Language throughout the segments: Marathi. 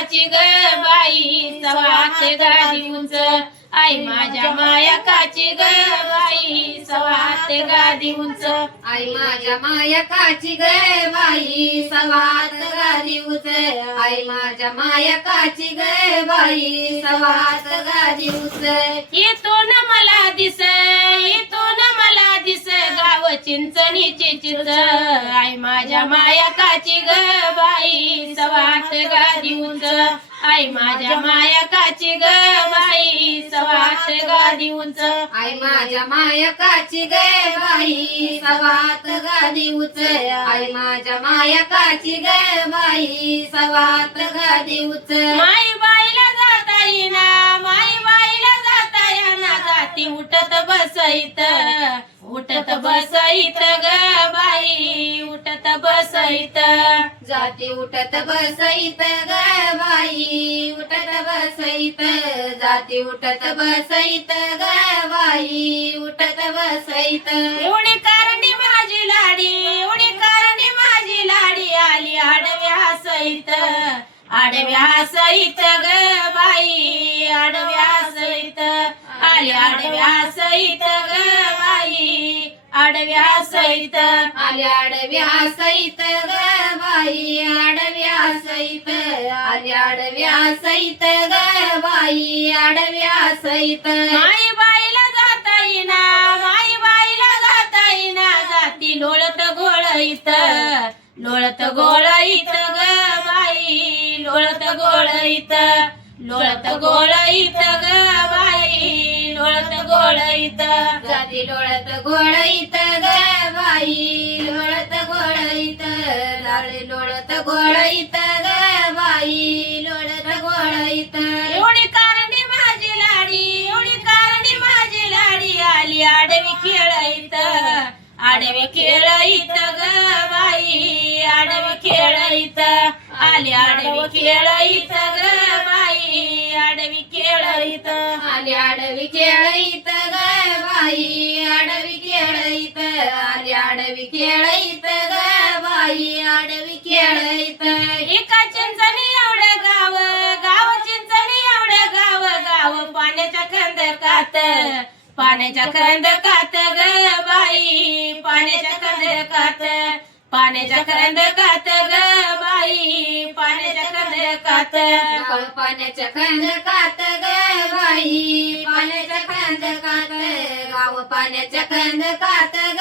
मायकाची ग बाई सवात गादी उंच आई माझ्या मायकाची ग बाई सवात गादी उंच आई माझ्या मायकाची ग बाई सवात गादी उंच आई माझ्या मायकाची ग बाई सवात गादी उंच इथून मला दिस गाव चिंचणीची चिंच आई माझ्या मायकाची ग बाई सवात गादी उंच आई माझ्या मायकाची ग बाई सवात गादी उंच आई माझ्या मायकाची ग बाई सवात गादी उंच आई माझ्या मायकाची ग बाई सवात गादी उंच माई बाईला जाता येईना माई बाईला जाता येईना जाती उठत बसईत ग बाई उठत बसईत जाती उठत बसईत ग बाई उठत बसईत जाती उठत बसईत ग बाई उठत बसईत एवढी कारणी माझी लाडी आली आडव्या सहित ग बाई आडव्या सहित आली आडव्या सहित ग बाई आडव्या सहित आली आडव्या सहित ग बाई आडव्या सहित आली आडव्या सहित ग बाई आडव्या सहित माई बाईला जाता येईना जाती लोळत गोळईत ग बाई लोळत गोळईत ग बाई लोळत गोळईत जाती लोळत गोळईत ग बाई लोळत गोळईत लाळे लोळत गोळईत ग बाई लोळत गोळईत एवढी कारणी माझी लाडी आली आडवी खेळईत ग बाई आडवी खेळईत आली आडवी खेळईत ग बाई आडवी खेळईत आली आडवी खेळईत ग बाई आडवी खेळईत आली आडवी खेळईत ग बाई आडवी खेळईत एका चिंचणी एवढं गाव चिंचणी एवढं गाव पाण्याच्या खंदकात ग बाई पाण्याच्या खंदकात ग बाई पाण्याच्या खंदकात पाण्याच्या खंदकात ग बाई पाण्याच्या खंदकात गाव पाण्याच्या खंदकात ग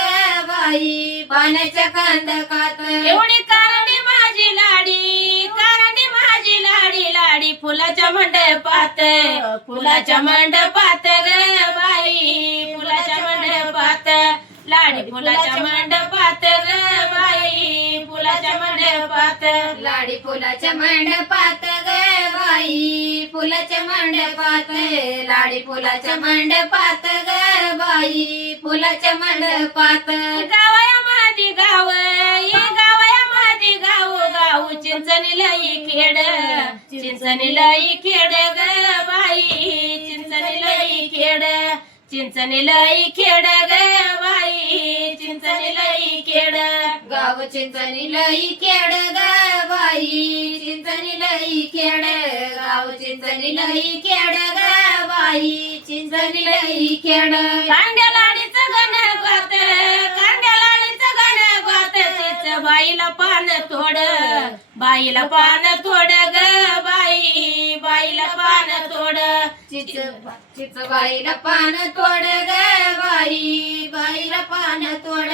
बाई पाण्याच्या खंदकात एवढी कारणी माझी लाडी फुलाच्या मंडपात ग बाई फुलाच्या मंडपात लाडी फुलाच्या मंडपात ग बाई फुलाच्या मंडपात लाडी फुलाच्या मंडपात ग बाई फुलाच्या मंडपात लाडी फुलाच्या मंडपात ग बाई फुलाच्या मंडपात गावया मादी गाव चिंचणीला खेड ग बाई चिंचणीला खेड ग बाई चिंचणीला खेड गाव चिंचणीला खेड ग बाई चिंचणीला खेड गाव चिंचणीला खेड ग बाई चिंचणीला खेड कांड्या लाडीचं गण गात चिच बाईला पान थोड ग बाई बाईला पान थोड चिच बाईला पान तोड ग बाई बाईला पान तोड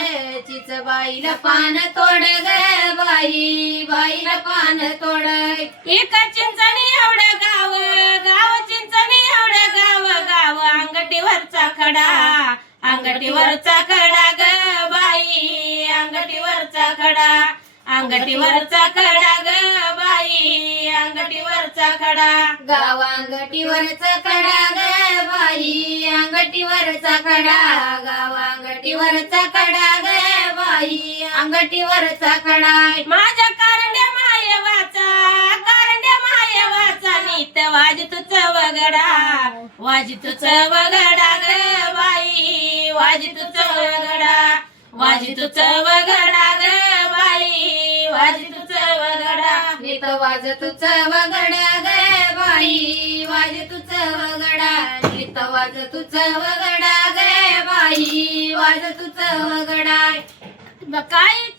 चिच बाईला पान तोड ग बाई बाईला पान तोड एका चिंचणी एवढं गाव चिंचणी एवढं गाव अंगठीवरचा खडा ग बाई अंगठीवरचा खडा ग बाई अंगठीवरचा खडा गाव अंगठीवरचा खडा ग बाई अंगठीवरचा खडा गाव अंगठीवरचा खडा ग बाई अंगठीवरचा खडा माझ्या कारण्या मायवाचा नीत वाजतुच वगडा ग बाई वाजतुच वगडा ग बाई वाजतुच वगडा नीत वाज तुच वगडा ग बाई वाज तुच वगडा नीत वाज तुच वगडा ग बाई वाज तुच वगडा काय